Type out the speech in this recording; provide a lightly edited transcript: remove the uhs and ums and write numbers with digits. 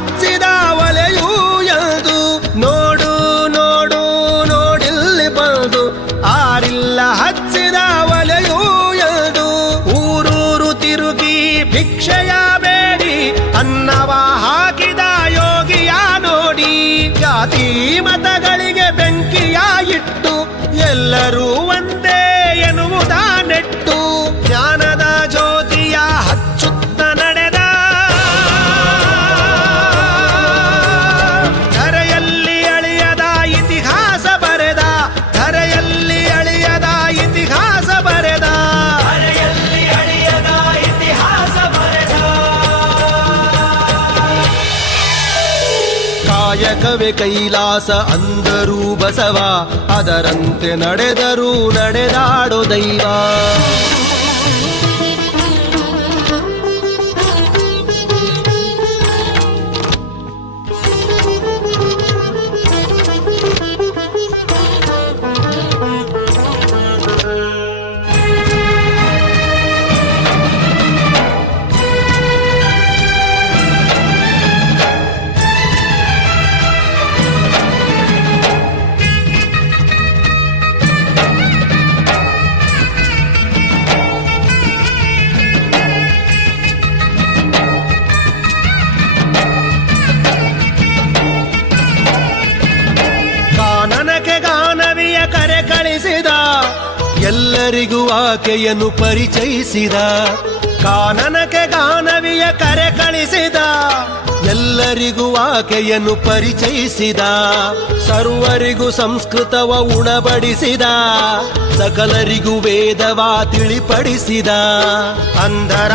ಹಚ್ಚಿದ ಒಲೆಯೂ ಎಂದು ನೋಡು ನೋಡು ನೋಡಿಲ್ಲಿ ಬಂದು ಆರಿಲ್ಲ ಹಚ್ಚಿದ ಒಲೆಯೂ ಎಂದು ಊರೂರು ತಿರುಗಿ ಭಿಕ್ಷೆಯ ಬೇಡಿ ಅನ್ನವ ಹಾಕಿದ ಯೋಗಿಯ ನೋಡಿ ಜಾತಿ ಮತಗಳಿಗೆ ಬೆಂಕಿಯ ಇಟ್ಟು ಎಲ್ಲರೂ ಒಂದೇ ಎನ್ನುವುದ ನೆಟ್ಟು ಜ್ಞಾನದ ಜ್ಯೋತಿಯ ಹಚ್ಚುತ್ತ ನಡೆದ ಧರೆಯಲ್ಲಿ ಅಳಿಯದ ಇತಿಹಾಸ ಬರೆದ ಧರೆಯಲ್ಲಿ ಅಳಿಯದ ಇತಿಹಾಸ ಬರೆದ ಧರೆಯಲ್ಲಿ ಅಳಿಯದ ಇತಿಹಾಸ ಬರೆದ ಕಾಯಕವೇ ಕೈಲಾಸ ಅಂದರೂ ಬಸವ ಅದರಂತೆ ನಡೆದರೂ ನಡೆದಾಡೋ ದೈವ ಕಾನನಕ್ಕೆ ಗಾನವಿಯ ಕರೆ ಕಳಿಸಿದ ಎಲ್ಲರಿಗೂ ಆಕೆಯನ್ನು ಪರಿಚಯಿಸಿದ ಕಾನನಕ್ಕೆ ಗಾನವಿಯ ಕರೆ ಕಳಿಸಿದ ಎಲ್ಲರಿಗೂ ಆಕೆಯನ್ನು ಪರಿಚಯಿಸಿದ ಸರ್ವರಿಗೂ ಸಂಸ್ಕೃತವ ಉಣಬಡಿಸಿದ ಸಕಲರಿಗೂ ವೇದವ ತಿಳಿಪಡಿಸಿದ ಅಂಧರ